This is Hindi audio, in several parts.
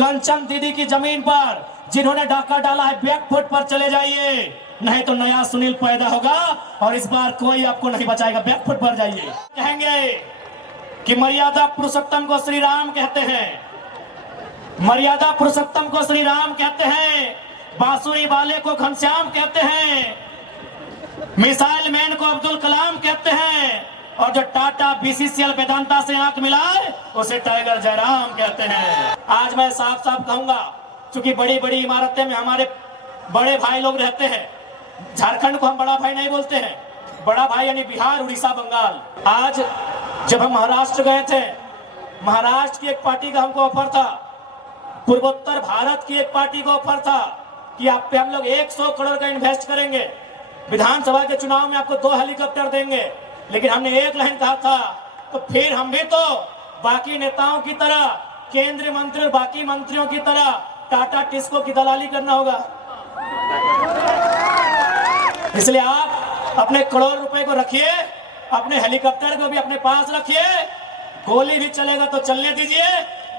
कंचन दीदी की जमीन पर जिन्होंने डाका डाला है, बैकफुट पर चले जाइए, नहीं तो नया सुनील पैदा होगा और इस बार कोई आपको नहीं बचाएगा। बैकफुट पर जाइए। कहेंगे कि मर्यादा पुरुषोत्तम को श्री राम कहते हैं, मर्यादा पुरुषोत्तम को श्री राम कहते हैं, बांसुरी वाले को घनश्याम कहते हैं, मिसाइल मैन को अब्दुल कलाम कहते हैं, और जो टाटा बीसीसीएल वेदांता से आंख मिलाए उसे टाइगर जयराम कहते हैं। आज मैं साफ साफ कहूंगा, क्योंकि बड़ी बड़ी इमारतें में हमारे बड़े भाई लोग रहते हैं। झारखंड को हम बड़ा भाई नहीं बोलते हैं, बड़ा भाई यानी बिहार, उड़ीसा, बंगाल। आज जब हम महाराष्ट्र गए थे, महाराष्ट्र की एक पार्टी का हमको ऑफर था, पूर्वोत्तर भारत की एक पार्टी का ऑफर था कि आप पे हम लोग 100 करोड़ का इन्वेस्ट करेंगे, विधानसभा के चुनाव में आपको 2 हेलीकॉप्टर देंगे। लेकिन हमने एक लाइन कहा था, तो फिर हम भी तो बाकी नेताओं की तरह, केंद्रीय मंत्री और बाकी मंत्रियों की तरह टाटा टिस्को की दलाली करना होगा। इसलिए आप अपने करोड़ रुपए को रखिए, अपने हेलीकॉप्टर को भी अपने पास रखिए, गोली भी चलेगा तो चलने दीजिए।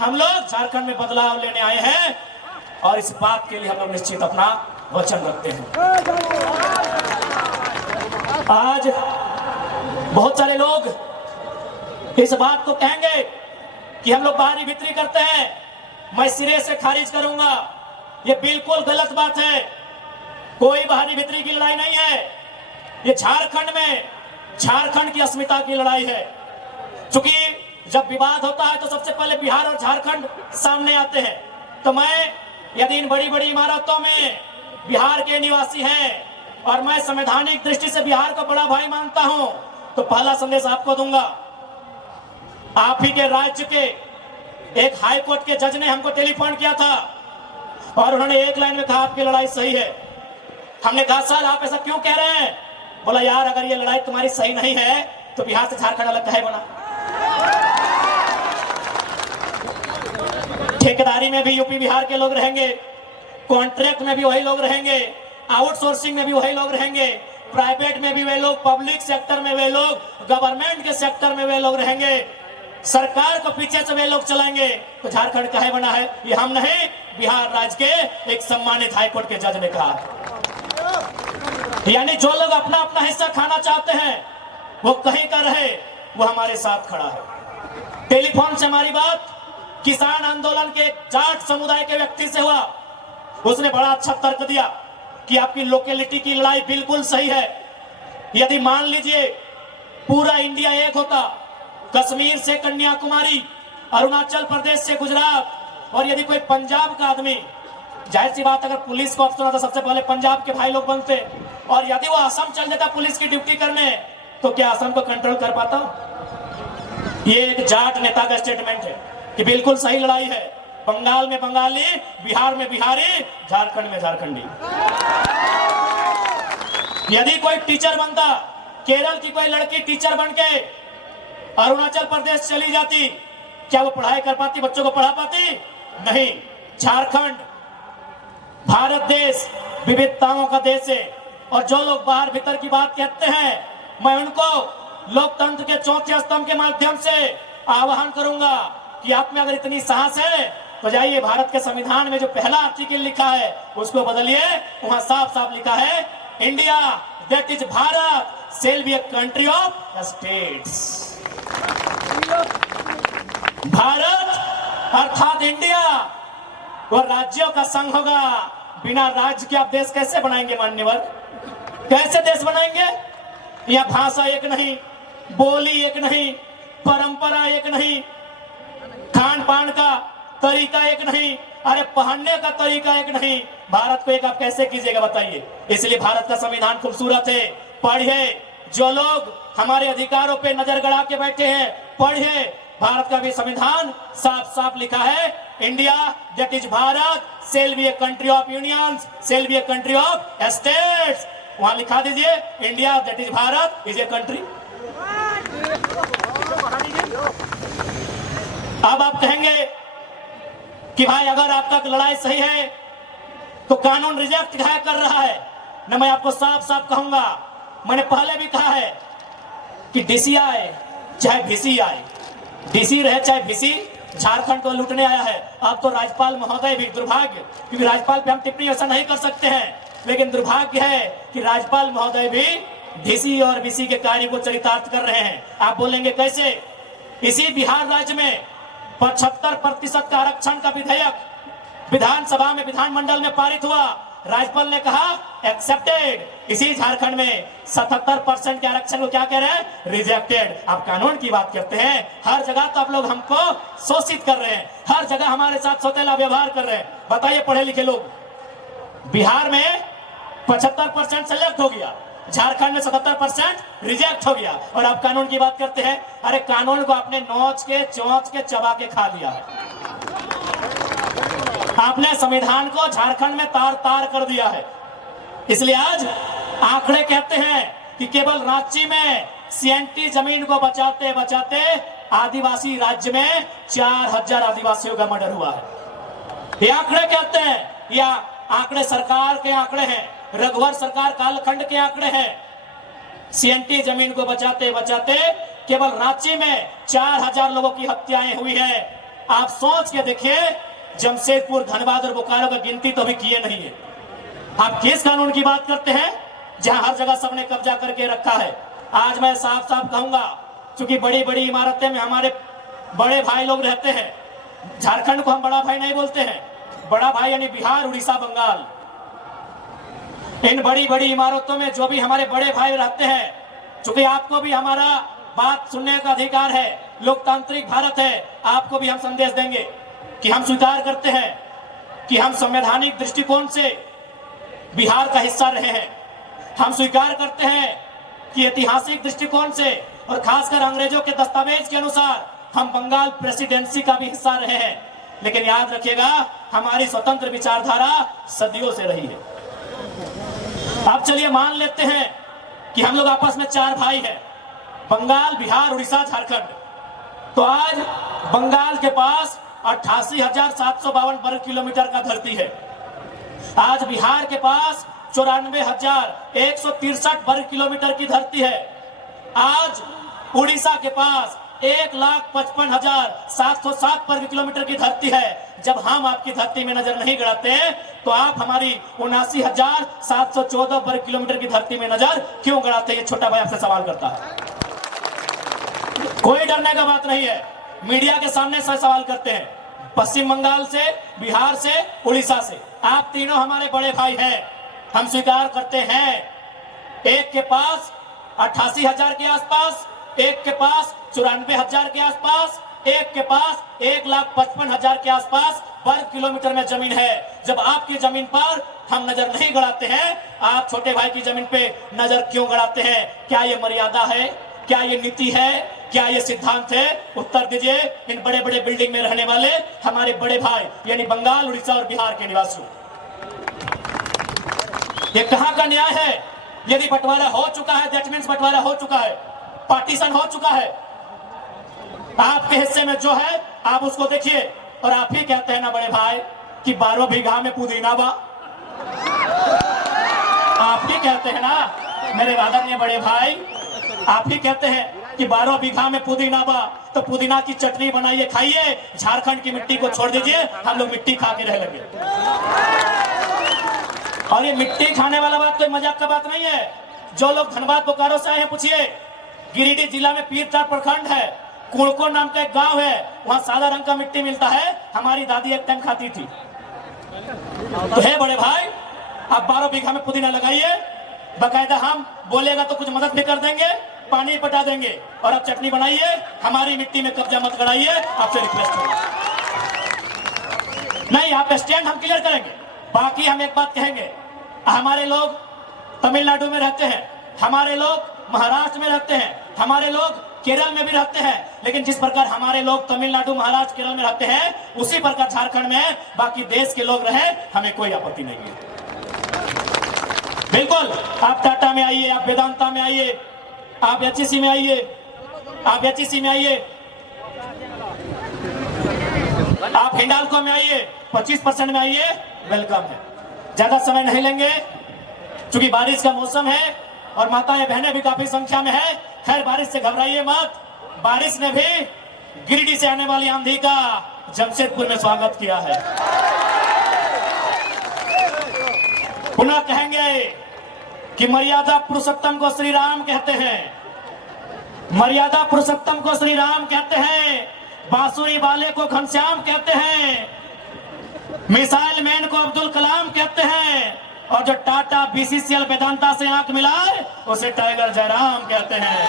हम लोग झारखंड में बदलाव लेने आए हैं और इस बात के लिए हम लोग निश्चित अपना वचन रखते हैं। आज बहुत सारे लोग इस बात को कहेंगे कि हम लोग बाहरी भीतरी करते हैं, मैं सिरे से खारिज करूंगा। ये बिल्कुल गलत बात है। कोई बाहरी भीतरी की लड़ाई नहीं है। ये झारखंड में झारखंड की अस्मिता की लड़ाई है। क्योंकि जब विवाद होता है तो सबसे पहले बिहार और झारखंड सामने आते हैं। तो मैं यदि इन बड़ी बड़ी इमारतों में बिहार के निवासी हैं और मैं संवैधानिक दृष्टि से बिहार को बड़ा भाई मानता हूं, तो पहला संदेश आपको दूंगा। आप ही के राज्य के एक हाई कोर्ट के जज ने हमको टेलीफोन किया था और उन्होंने एक लाइन में कहा आपकी लड़ाई सही है। हमने कहा सर आप ऐसा क्यों कह रहे हैं? बोला यार अगर ये लड़ाई तुम्हारी सही नहीं है तो बिहार से झारखंड अलग काहे बना? ठेकेदारी में भी यूपी बिहार के लोग रहेंगे, कॉन्ट्रैक्ट में भी वही लोग रहेंगे, आउटसोर्सिंग में भी वही लोग रहेंगे, प्राइवेट में भी वे लोग, पब्लिक सेक्टर में वे लोग, गवर्नमेंट के सेक्टर में वे लोग रहेंगे, सरकार को पीछे से वे लोग चलाएंगे। तो झारखंड काहे बना है? ये हम नहीं, बिहार राज्य के एक सम्मानित हाईकोर्ट के जज ने कहा। यानी जो लोग अपना अपना हिस्सा खाना चाहते हैं वो कहीं का रहे, वो हमारे साथ खड़ा है। टेलीफोन से हमारी बात किसान आंदोलन के जाट समुदाय के व्यक्ति से हुआ। उसने बड़ा अच्छा तर्क दिया कि आपकी लोकेलिटी की लड़ाई बिल्कुल सही है। यदि मान लीजिए पूरा इंडिया एक होता, कश्मीर से कन्याकुमारी, अरुणाचल प्रदेश से गुजरात, और यदि कोई पंजाब का आदमी, जाहिर सी बात अगर पुलिस को अफसर होता सबसे पहले पंजाब के भाई लोग बनते, और यदि वो असम चल जाता पुलिस की ड्यूटी करने, तो क्या असम को कंट्रोल कर पाता? ये एक जाट नेता का स्टेटमेंट है कि बिल्कुल सही लड़ाई है। बंगाल में बंगाली, बिहार में बिहारी, झारखंड में झारखंडी। यदि कोई टीचर बनता, केरल की कोई लड़की टीचर बन के अरुणाचल प्रदेश चली जाती, क्या वो पढ़ाई कर पाती, बच्चों को पढ़ा पाती? नहीं। झारखंड भारत देश विविधताओं का देश है, और जो लोग बाहर भीतर की बात कहते हैं, मैं उनको लोकतंत्र के चौथे स्तंभ के माध्यम से आह्वान करूंगा कि आप में अगर इतनी साहस है तो जाइए भारत के संविधान में जो पहला आर्टिकल लिखा है उसको बदलिए। वहां साफ साफ लिखा है, India that is Bharat shall be a country of states। Bharat अर्थात इंडिया वो राज्यों का संघ होगा। बिना राज्य के आप देश कैसे बनाएंगे मान्यवर? कैसे देश बनाएंगे? यहाँ भाषा एक नहीं, बोली एक नहीं, परंपरा एक नहीं, खान पान का तरीका एक नहीं, अरे पहनने का तरीका एक नहीं। भारत को एक आप कैसे कीजिएगा बताइए? इसलिए भारत का संविधान खूबसूरत है, पढ़िए। जो लोग हमारे अधिकारों पे नजर गड़ा के बैठे हैं, पढ़िए। भारत का भी संविधान साफ साफ लिखा है, India that is Bharat shall be a country of unions, shall be a country of states। वहां लिखा दीजिए, India that is Bharat is a country. अब आप कहेंगे कि भाई अगर आपका लड़ाई सही है तो कानून रिजेक्ट कर रहा है ना। मैं आपको साफ साफ कहूंगा, मैंने पहले भी कहा है कि डीसी आए चाहे वीसी आए, डीसी रहे चाहे वीसी, झारखंड को लूटने आया है। अब तो राज्यपाल महोदय भी, दुर्भाग्य, क्योंकि राज्यपाल पे हम टिप्पणी ऐसा नहीं कर सकते हैं, लेकिन दुर्भाग्य है कि राज्यपाल महोदय भी डीसी और बीसी के कार्य को चरितार्थ कर रहे हैं। आप बोलेंगे कैसे? इसी बिहार राज्य में 75% का आरक्षण का विधेयक विधानसभा में, विधानमंडल में पारित हुआ। राज्यपाल ने कहा एक्सेप्टेड। इसी झारखंड में 77% के आरक्षण को क्या कह रहे हैं? रिजेक्टेड। आप कानून की बात करते हैं, हर जगह तो आप लोग हमको शोषित कर रहे हैं, हर जगह हमारे साथ सौतेला व्यवहार कर रहे हैं। बताइए पढ़े लिखे लोग, बिहार में 75% सेलेक्ट हो गया, झारखंड में 77% रिजेक्ट हो गया, और आप कानून की बात करते हैं। अरे कानून को आपने नोच के, चोंच के, चबा के खा लिया है। आपने संविधान को झारखंड में तार तार कर दिया है। इसलिए आज आंकड़े कहते हैं कि केवल रांची में सीएनटी जमीन को बचाते बचाते आदिवासी राज्य में 4000 आदिवासियों का मर्डर हुआ है। ये आंकड़े कहते हैं, या आंकड़े सरकार के आंकड़े हैं, रघुवर सरकार कालखंड के आंकड़े हैं। सीएनटी जमीन को बचाते बचाते केवल रांची में 4000 लोगों की हत्याएं हुई है। आप सोच के देखिए, जमशेदपुर, धनबाद और बोकारो का गिनती तो अभी किए नहीं है। आप किस कानून की बात करते हैं जहां हर जगह सबने कब्जा करके रखा है? आज मैं साफ साफ कहूंगा, क्योंकि बड़ी बड़ी इमारतें में हमारे बड़े भाई लोग रहते हैं। झारखंड को हम बड़ा भाई नहीं बोलते हैं, बड़ा भाई यानी बिहार, उड़ीसा, बंगाल। इन बड़ी बड़ी इमारतों में जो भी हमारे बड़े भाई रहते हैं, चूंकि आपको भी हमारा बात सुनने का अधिकार है, लोकतांत्रिक भारत है, आपको भी हम संदेश देंगे कि हम स्वीकार करते हैं कि हम संवैधानिक दृष्टिकोण से बिहार का हिस्सा रहे हैं। हम स्वीकार करते हैं कि ऐतिहासिक दृष्टिकोण से और खासकर अंग्रेजों के दस्तावेज के अनुसार हम बंगाल प्रेसिडेंसी का भी हिस्सा रहे हैं। लेकिन याद रखिएगा, हमारी स्वतंत्र विचारधारा सदियों से रही है। अब चलिए मान लेते हैं कि हम लोग आपस में 4 भाई हैं, बंगाल, बिहार, उड़ीसा, झारखंड। तो आज बंगाल के पास 88,752 वर्ग किलोमीटर का धरती है। आज बिहार के पास 94,163 वर्ग किलोमीटर की धरती है। आज उड़ीसा के पास 1,55,707 वर्ग किलोमीटर की धरती है। जब हम आपकी धरती में नजर नहीं गड़ाते तो आप हमारी 79,714 वर्ग किलोमीटर की धरती में नजर क्यों गड़ाते? ये छोटा भाई आपसे सवाल करता है। कोई डरने का बात नहीं है, मीडिया के सामने से सवाल करते हैं। पश्चिम बंगाल से, बिहार से, उड़ीसा से, आप तीनों हमारे बड़े भाई हैं। हम स्वीकार करते हैं, एक के पास 88,000 के आसपास, एक के पास 94,000 के आसपास, एक के पास 1,55,000 के आसपास वर्ग किलोमीटर में जमीन है। जब आपकी जमीन पर हम नजर नहीं गड़ाते हैं, आप छोटे भाई की जमीन पे नजर क्यों गड़ाते हैं? क्या ये मर्यादा है? क्या ये नीति है? क्या ये सिद्धांत है? उत्तर दीजिए इन बड़े बड़े बिल्डिंग में रहने वाले हमारे बड़े भाई, यानी बंगाल, उड़ीसा और बिहार के निवासियों। ये कहां का न्याय है? यदि बंटवारा हो चुका है, दैट मीन्स बंटवारा हो चुका है, पार्टीशन हो चुका है। आपके हिस्से में जो है आप उसको देखिए, और आप ही कहते हैं ना बड़े भाई कि 12 बीघा में पुदीना बा। आप ही कहते हैं ना मेरे आदरणीय बड़े भाई, आप ही कहते हैं कि 12 बीघा में पुदीना बा, तो पुदीना की चटनी बनाइए, खाइए। झारखंड की मिट्टी को छोड़ दीजिए, हम लोग मिट्टी खा के रह लगे। और ये मिट्टी खाने वाला बात कोई मजाक का बात नहीं है। जो लोग धनबाद, बोकारो से आए हैं, पूछिए। गिरिडीह जिला में पीरटार प्रखंड है, कुड़को नाम का एक गांव है, वहां सादा रंग का मिट्टी मिलता है। हमारी दादी एक टाइम खाती थी। तो है बड़े भाई, आप 12 बीघा में पुदीना लगाइए, बकायदा हम बोलेगा तो कुछ मदद भी कर देंगे, पानी पटा देंगे, और आप चटनी बनाइए। हमारी मिट्टी में कब्जा मत कराइए, आपसे रिक्वेस्ट है। नहीं, आप स्टैंड हम क्लियर करेंगे। बाकी हम एक बात कहेंगे, हमारे लोग तमिलनाडु में रहते हैं, हमारे लोग महाराष्ट्र में रहते हैं, हमारे लोग केरल में भी रहते हैं, लेकिन जिस प्रकार हमारे लोग तमिलनाडु, महाराष्ट्र, केरल में रहते हैं, उसी प्रकार झारखंड में बाकी देश के लोग रहे, हमें कोई आपत्ति नहीं है। बिल्कुल, आप टाटा में आइए, आप वेदांता में आइए, आप एचईसी में आइए, आप एचईसी में आइए, आप हिंडाल्को में आइए, 25% में आइए, वेलकम है। ज्यादा समय नहीं लेंगे, क्योंकि बारिश का मौसम है और माताएं बहनें भी काफी संख्या में है। खैर, बारिश से घबराइए मत, बारिश ने भी गिरिडीह से आने वाली आंधी का जमशेदपुर में स्वागत किया है। पुनः कहेंगे कि मर्यादा पुरुषोत्तम को श्री राम कहते हैं, मर्यादा पुरुषोत्तम को श्री राम कहते हैं, बांसुरी वाले को घनश्याम कहते हैं, मिसाइल मैन को अब्दुल कलाम कहते हैं, और जो टाटा बीसीसीएल वेदांता से आंख मिलाए उसे टाइगर जयराम कहते हैं।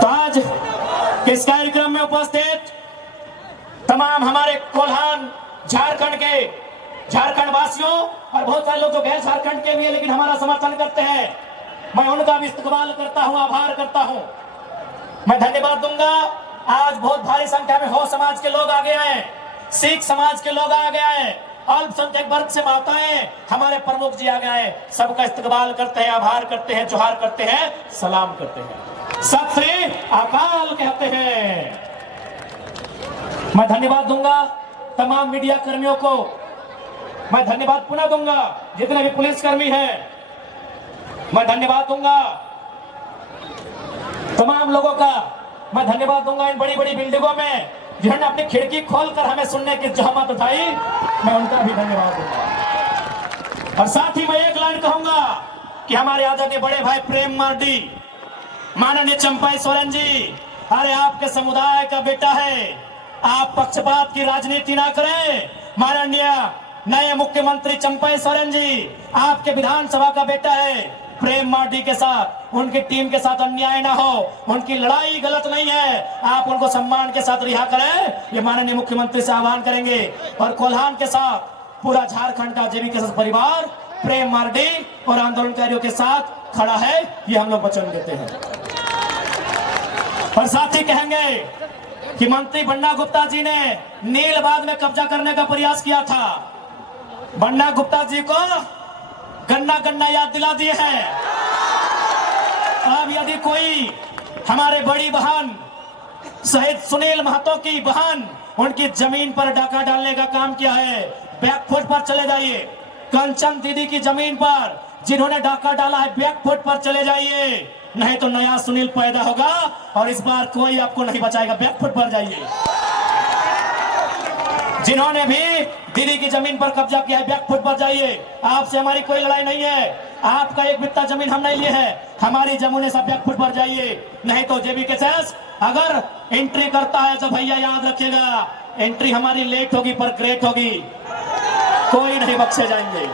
तो आज इस कार्यक्रम में उपस्थित तमाम हमारे कोल्हान झारखंड वासियों और बहुत सारे लोग जो गैर झारखंड के भी है लेकिन हमारा समर्थन करते हैं, मैं उनका भी इस्तकबाल करता हूं, आभार करता हूं। मैं धन्यवाद दूंगा। आज बहुत भारी संख्या में हो समाज के लोग आ गए हैं, सिख समाज के लोग आ गए हैं, अल्पसंख्यक वर्ग से माताएं, हमारे प्रमुख जी आ गए हैं। सबका इस्तकबाल करते हैं, आभार करते हैं, जोहार करते हैं, सलाम करते हैं, सत श्री अकाल कहते हैं। मैं धन्यवाद दूंगा तमाम मीडिया कर्मियों को, मैं धन्यवाद पुनः दूंगा जितने भी पुलिसकर्मी हैं, मैं धन्यवाद दूंगा तमाम लोगों का, मैं धन्यवाद दूंगा इन बड़ी बड़ी बिल्डिंगों में जिन्होंने अपनी खिड़की खोलकर हमें सुनने की जहमत उठाई, मैं उनका भी धन्यवाद दूंगा। और साथ ही मैं एक लाइन कहूंगा कि हमारे आदरणीय बड़े भाई प्रेम मार्डी, माननीय चंपाई सोरेन जी, अरे आपके समुदाय का बेटा है, आप पक्षपात की राजनीति ना करें। माननीय नए मुख्यमंत्री चंपाई सोरेन जी, आपके विधानसभा का बेटा है, प्रेम मार्डी के साथ, उनकी टीम के साथ अन्याय ना हो, उनकी लड़ाई गलत नहीं है, आप उनको सम्मान के साथ रिहा करें, ये माननीय मुख्यमंत्री से आह्वान करेंगे। और कोल्हान के साथ पूरा झारखंड का जेबी के साथ परिवार प्रेम मार्डी और आंदोलनकारियों के साथ खड़ा है, ये हम लोग वचन देते हैं। और साथ ही कहेंगे कि मंत्री बन्ना गुप्ता जी ने नीलबाद में कब्जा करने का प्रयास किया था। बन्ना गुप्ता जी को गन्ना याद दिला दिए हैं। अब यदि कोई हमारे बड़ी बहन शहीद सुनील महतो की बहन, उनकी जमीन पर डाका डालने का काम किया है, बैकफुट पर चले जाइए। कंचन दीदी की जमीन पर जिन्होंने डाका डाला है, बैकफुट पर चले जाइए, नहीं तो नया सुनील पैदा होगा और इस बार कोई आपको नहीं बचाएगा। बैकफुट पर जाइए। जिन्होंने भी दीदी की जमीन पर कब्जा किया है, बैकफुट पर जाइए। आपसे हमारी कोई लड़ाई नहीं है, आपका एक बित्ता जमीन हम नहीं लिए है, हमारी जमीन सब बैकफुट पर जाइए, नहीं तो जेबी के सेस अगर एंट्री करता है तो भैया याद रखिएगा, एंट्री हमारी लेट होगी पर ग्रेट होगी, कोई नहीं बख्शे जाएंगे।